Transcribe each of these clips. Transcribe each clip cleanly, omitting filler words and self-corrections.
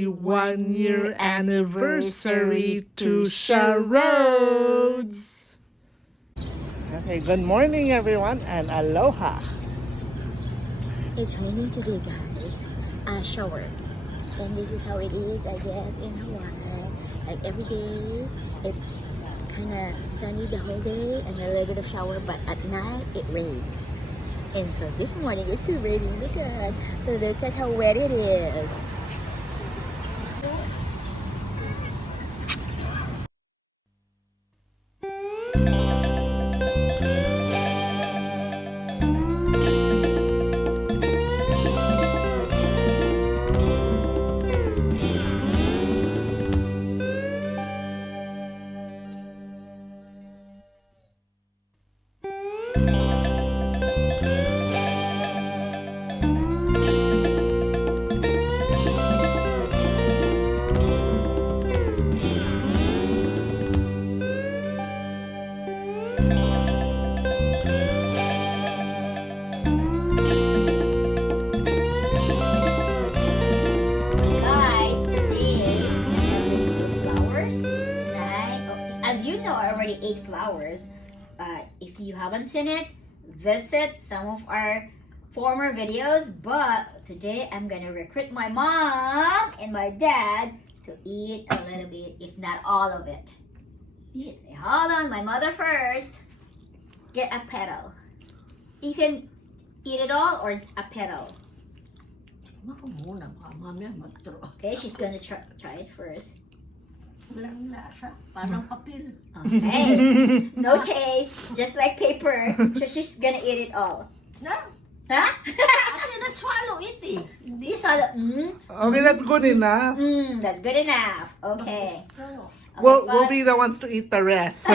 happy 1-year anniversary to Rhodes. Okay, good morning everyone and aloha. It's raining today, guys. A shower. And this is how it is, I guess, in Hawaii. Like every day, it's kind of sunny the whole day and a little bit of shower, but at night it rains. And so this morning it's still raining. Look at how wet it is. Already 8 flowers. If you haven't seen it, visit some of our former videos, but today I'm gonna recruit my mom and my dad to eat a little bit, if not all of it. Hold on, my mother first. Get a petal. You can eat it all or a petal. Okay, she's gonna try it first. Okay, no taste, just like paper. So she's gonna eat it all. No. Huh? I didn't swallow it. You swallow. Okay, that's good enough. That's good enough. Okay. We'll be the ones to eat the rest.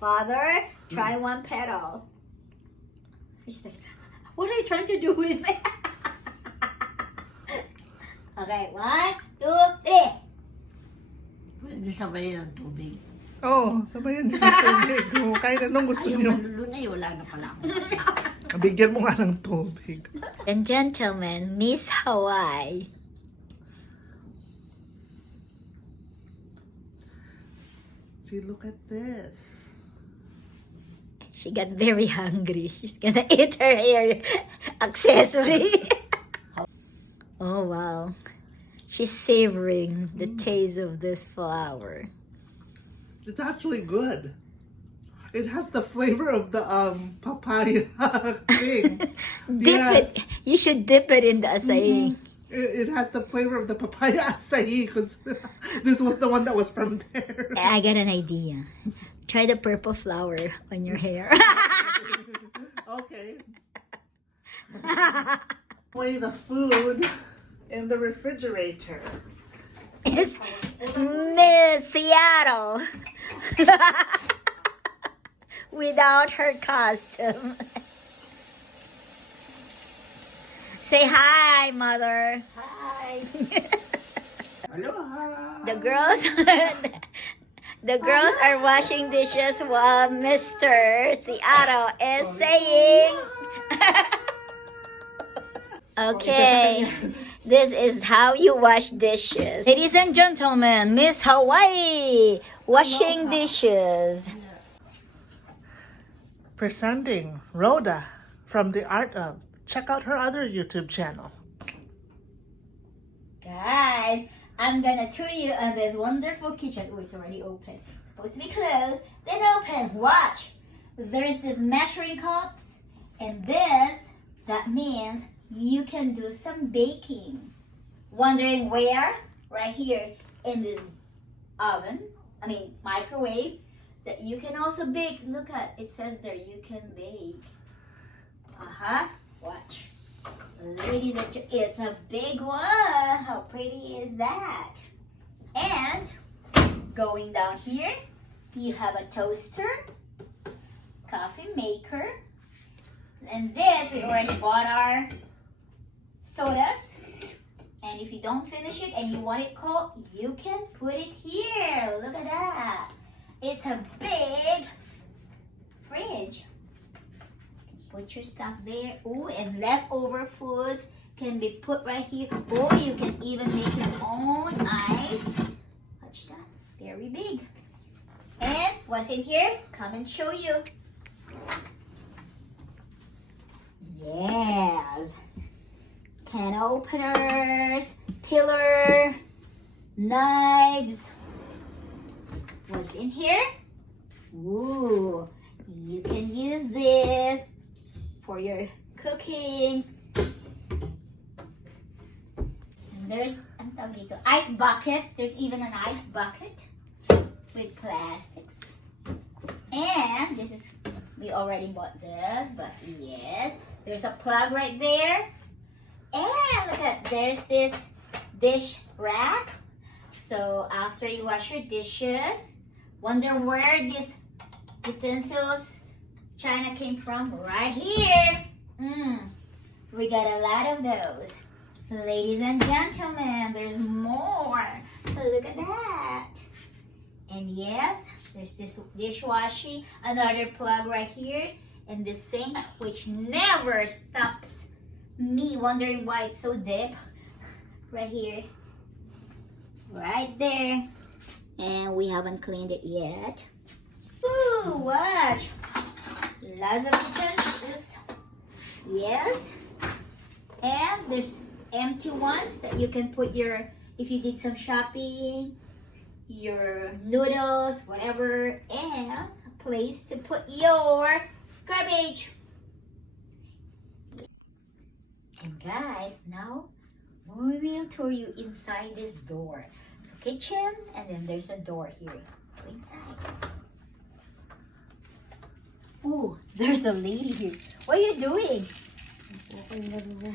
Father, try one petal. She's like, what are you trying to do with me? Okay, 1, 2, 3. Pwede sabayan ng tubig. Oh, sabayan niyo ng tubig. Kahit anong gusto niyo. Malulunay, wala na pala. Bigyan mo nga ng tubig. And gentlemen, Miss Hawaii. See, look at this. She got very hungry. She's gonna eat her hair accessory. Oh, wow. She's savoring the taste of this flower. It's actually good. It has the flavor of the papaya thing. It. You should dip it in the acai. It has the flavor of the papaya acai because this was the one that was from there. I got an idea. Try the purple flower on your hair. Okay. Play the food in the refrigerator. It's Miss Seattle without her costume. Say hi, Mother. Hi. Aloha. The girls are washing dishes while Mr. Seattle is saying. Okay, this is how you wash dishes. Ladies and gentlemen, Miss Hawaii washing dishes. Presenting Rhoda from The Art of. Check out her other YouTube channel. Guys, I'm gonna tour you on this wonderful kitchen. Oh, it's already open. It's supposed to be closed, then open. Watch. There's this measuring cups, and this, that means you can do some baking. Wondering where? Right here in this microwave, that you can also bake. Look at, it says there you can bake. Watch. Ladies and gentlemen, it's a big one. How pretty is that? And going down here, you have a toaster, coffee maker, and this, we already bought our sodas. And if you don't finish it and you want it cold, you can put it here. Look at that. It's a big fridge. Put your stuff there. Oh, and leftover foods can be put right here. Or you can even make and show you. Yes. Can openers, pillar, knives. What's in here? Ooh, you can use this for your cooking. And there's ice bucket. There's even an ice bucket with plastics. And this is, we already bought this, but yes, there's a plug right there. And look at, there's this dish rack. So after you wash your dishes, wonder where these utensils China came from? Right here. We got a lot of those. Ladies and gentlemen, there's more. Look at that. And yes, there's this dishwashing, another plug right here, and this sink, which never stops me wondering why it's so deep. Right here. Right there. And we haven't cleaned it yet. Ooh, watch. Lots of utensils. Yes. And there's empty ones that you can put your, if you did some shopping, your noodles, whatever, and a place to put your garbage. And guys, now we will tour you inside this door. So kitchen, and then there's a door here. Let's go inside. Oh, there's a lady here. What are you doing?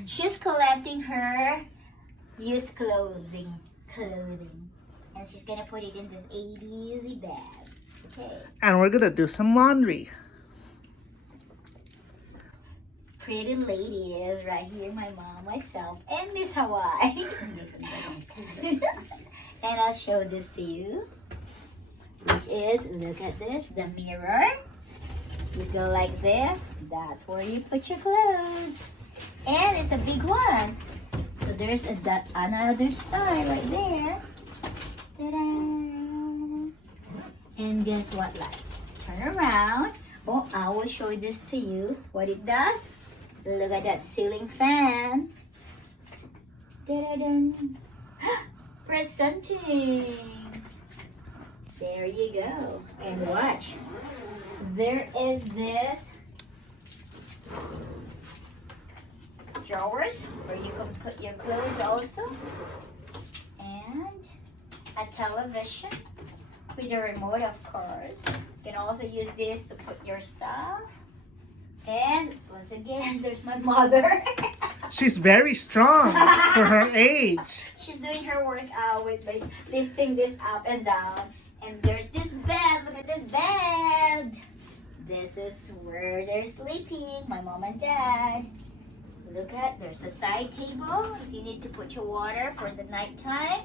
She's collecting her used clothing. And she's gonna put it in this ABC bag. Okay. And we're gonna do some laundry. Pretty lady is right here, my mom, myself, and Miss Hawaii. And I'll show this to you. Which is, look at this, the mirror. You go like this, that's where you put your clothes. And it's a big one. So there's another side right there. Ta-da! And guess what, like, turn around. Oh, I will show this to you, what it does. Look at that ceiling fan. Da-da-dun. Presenting. There you go. And watch. There is this drawers where you can put your clothes also. And a television with a remote, of course. You can also use this to put your stuff. And once again, there's my mother. She's very strong for her age. She's doing her workout with like lifting this up and down. And there's this bed. Look at this bed. This is where they're sleeping, my mom and dad. Look at, there's a side table if you need to put your water for the nighttime.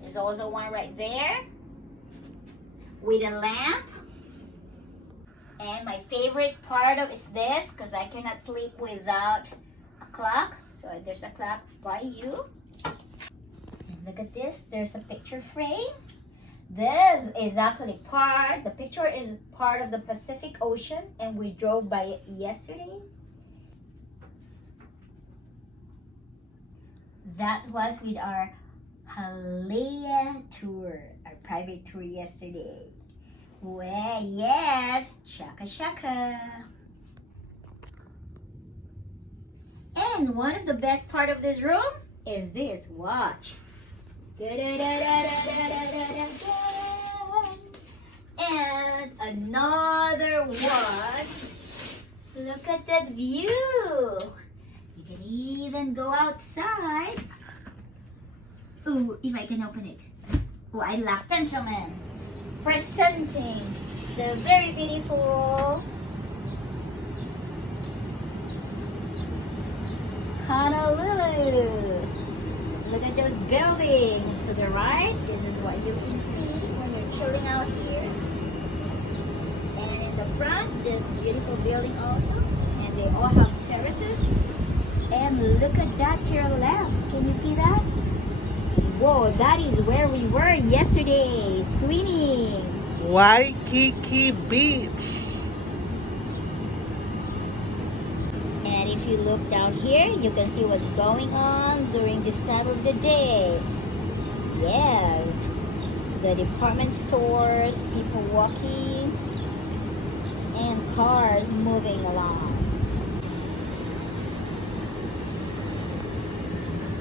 There's also one right there with a lamp. And my favorite part of is this, because I cannot sleep without a clock. So there's a clock by you. And look at this, there's a picture frame. This is actually the picture is part of the Pacific Ocean, and we drove by it yesterday. That was with our Halea tour, our private tour yesterday. Well, yes, shaka shaka. And one of the best part of this room is this, watch. And another one. Look at that view. You can even go outside. Ooh, if I can open it. Oh, I like gentlemen. Presenting the very beautiful Honolulu. Look at those buildings to the right. This is what you can see when you're chilling out here. And in the front, there's a beautiful building also. And they all have terraces. And look at that to your left. Can you see that? Whoa, that is where we were yesterday, swimming. Waikiki Beach. And if you look down here, you can see what's going on during this time of the day. Yes, the department stores, people walking, and cars moving along.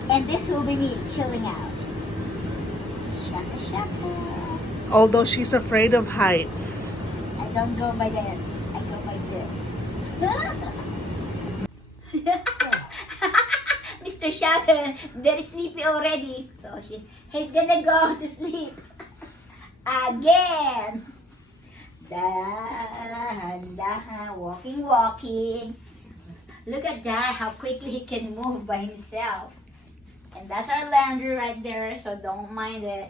And this will be me chilling out. Shaka shaka. Although she's afraid of heights. I don't go by that. I go by this. Mr. Shaka, very sleepy already. So he's gonna go to sleep again. Dahan, dahan, walking, walking. Look at that, how quickly he can move by himself. And that's our laundry right there, so don't mind it.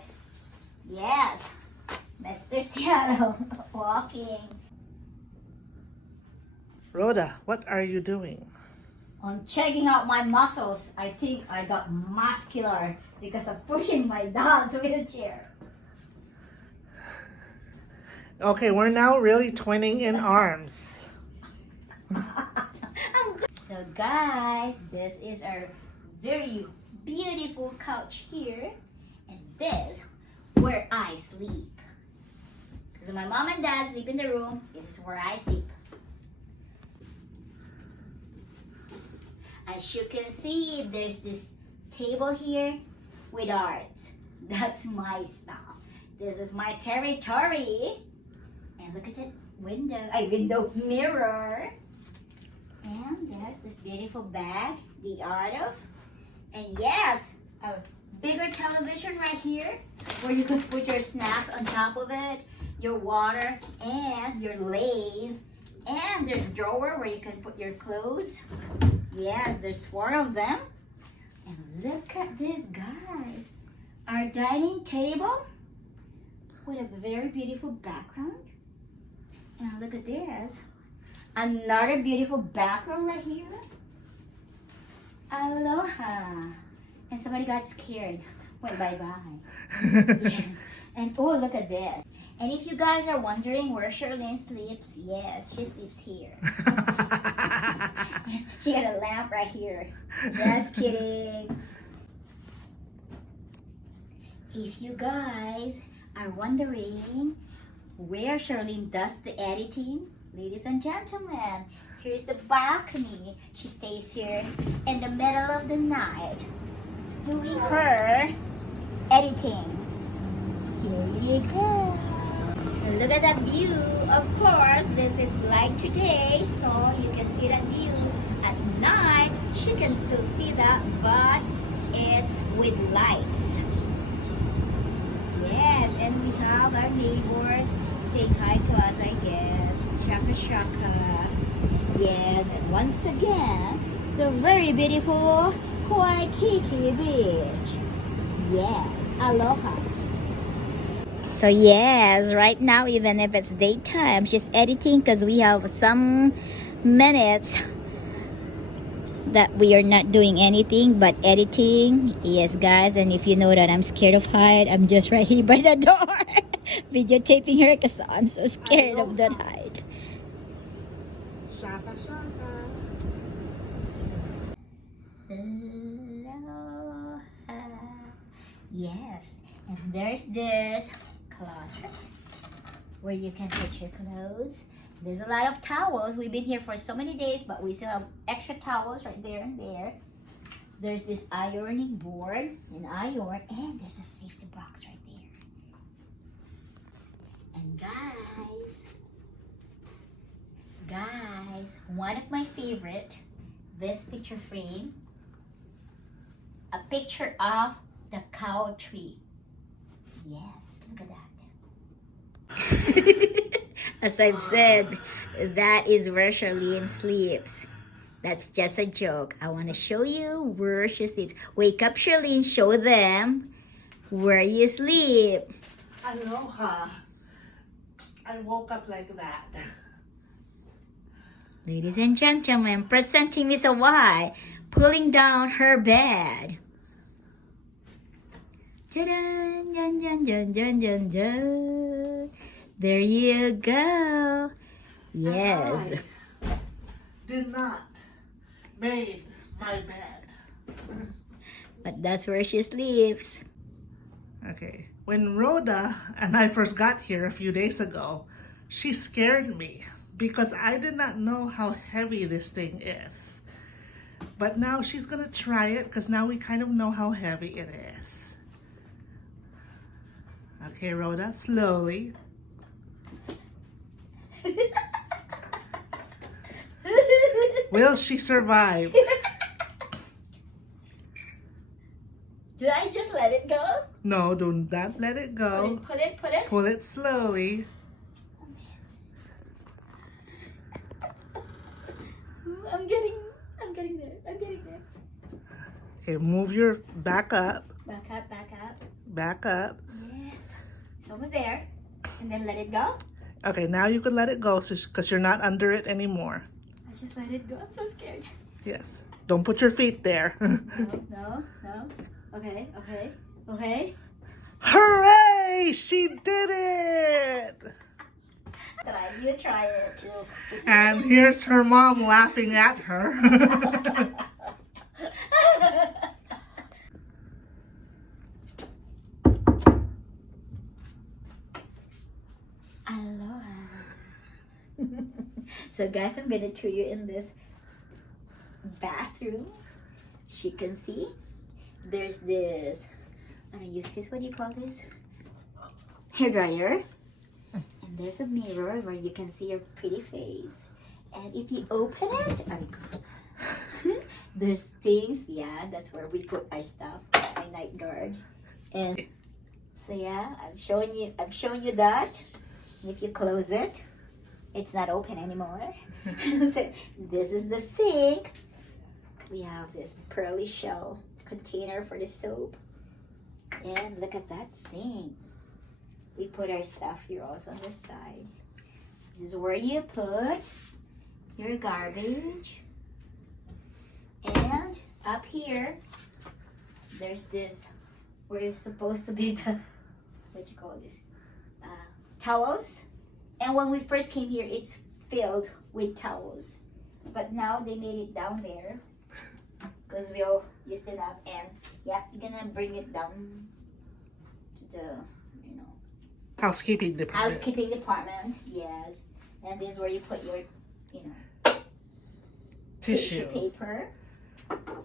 Yes, Mr. Seattle walking. Rhoda, what are you doing? I'm checking out my muscles. I think I got muscular because of pushing my dog's wheelchair. Okay, we're now really twinning in arms. So guys, this is our very beautiful couch here. And this, where I sleep. Because my mom and dad sleep in the room, this is where I sleep. As you can see, there's this table here with art. That's my stuff. This is my territory. And look at that window mirror. And there's this beautiful bag, the art of. And yes, a bigger television right here where you can put your snacks on top of it, your water and your Lays. And there's a drawer where you can put your clothes. Yes, there's 4 of them. And look at this, guys. Our dining table with a very beautiful background. And look at this. Another beautiful background right here. Aloha. And somebody got scared. Went bye-bye. Yes. And oh, look at this. And if you guys are wondering where Charlene sleeps, yes, she sleeps here. She got a lamp right here. Just kidding. If you guys are wondering where Charlene does the editing, ladies and gentlemen, here's the balcony. She stays here in the middle of the night doing her editing. Here you go. And look at that view. Of course, this is light today, so you can see that view. At night, she can still see that, but it's with lights. Yes, and we have our neighbors saying hi to us, I guess. Shaka shaka. Yes, and once again, the very beautiful Waikiki Beach. Yes, aloha. So yes, right now, even if it's daytime, she's editing because we have some minutes that we are not doing anything but editing. Yes, guys, and if you know that I'm scared of height, I'm just right here by the door videotaping her because I'm so scared of that height. Shaka shaka. Aloha. Yes, and there's this closet where you can put your clothes. There's a lot of towels. We've been here for so many days, but we still have extra towels right there and there. There's this ironing board, an iron, and there's a safety box right there. And guys, one of my favorite, this picture frame, a picture of the cow tree. Yes, look at that. As I've said, that is where Charlene sleeps. That's just a joke. I want to show you where she sleeps. Wake up, Charlene. Show them where you sleep. Aloha. I woke up like that. Ladies and gentlemen, presenting Miss Hawaii, pulling down her bed. Ta-da! Dun, dun, dun, dun, dun, dun. There you go. Yes. I did not made my bed. But that's where she sleeps. Okay. When Rhoda and I first got here a few days ago, she scared me because I did not know how heavy this thing is. But now she's gonna try it because now we kind of know how heavy it is. Okay, Rhoda, slowly. Will she survive? Do I just let it go? No, do not let it go. Put it. Pull it slowly. I'm getting there. Okay, move your back up. Back up. Back up. Yes. It's almost there. And then let it go. Okay, now you can let it go because you're not under it anymore. I just let it go. I'm so scared. Yes. Don't put your feet there. No. Okay. Hooray! She did it! You try it too. And here's her mom laughing at her. Aloha. So guys, I'm gonna show you in this bathroom. As you can see, there's this, I'm gonna use this, what do you call this? Hair dryer. And there's a mirror where you can see your pretty face. And if you open it, there's things, yeah, that's where we put our stuff, my night guard. And so yeah, I've shown you that. If you close it, it's not open anymore. So this is the sink. We have this pearly shell container for the soap. And look at that sink. We put our stuff here also on this side. This is where you put your garbage. And up here, there's this, where it's supposed to be the, what you call this? Towels. And when we first came here, it's filled with towels. But now they made it down there because we all used it up. And yeah, you're gonna bring it down to the, Housekeeping department. Housekeeping department, yes. And this is where you put your, tissue paper.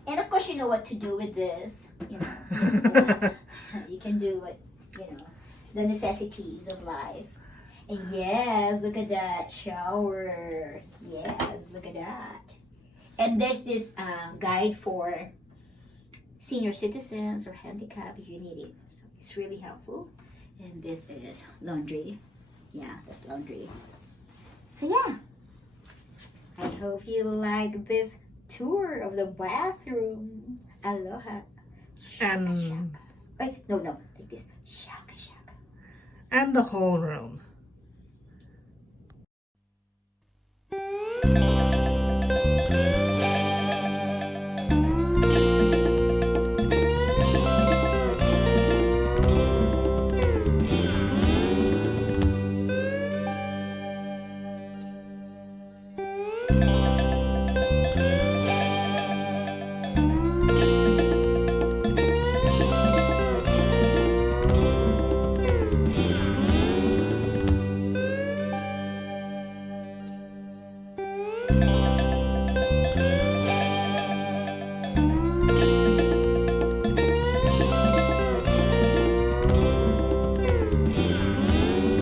And of course, you know what to do with this. You can do what, the necessities of life. And yes, look at that shower. Yes, look at that. And there's this guide for senior citizens or handicapped if you need it. So it's really helpful. And this is laundry. Yeah, that's laundry. So yeah, I hope you like this tour of the bathroom. Aloha. And Wait, no, like this. Shaka. and the whole room.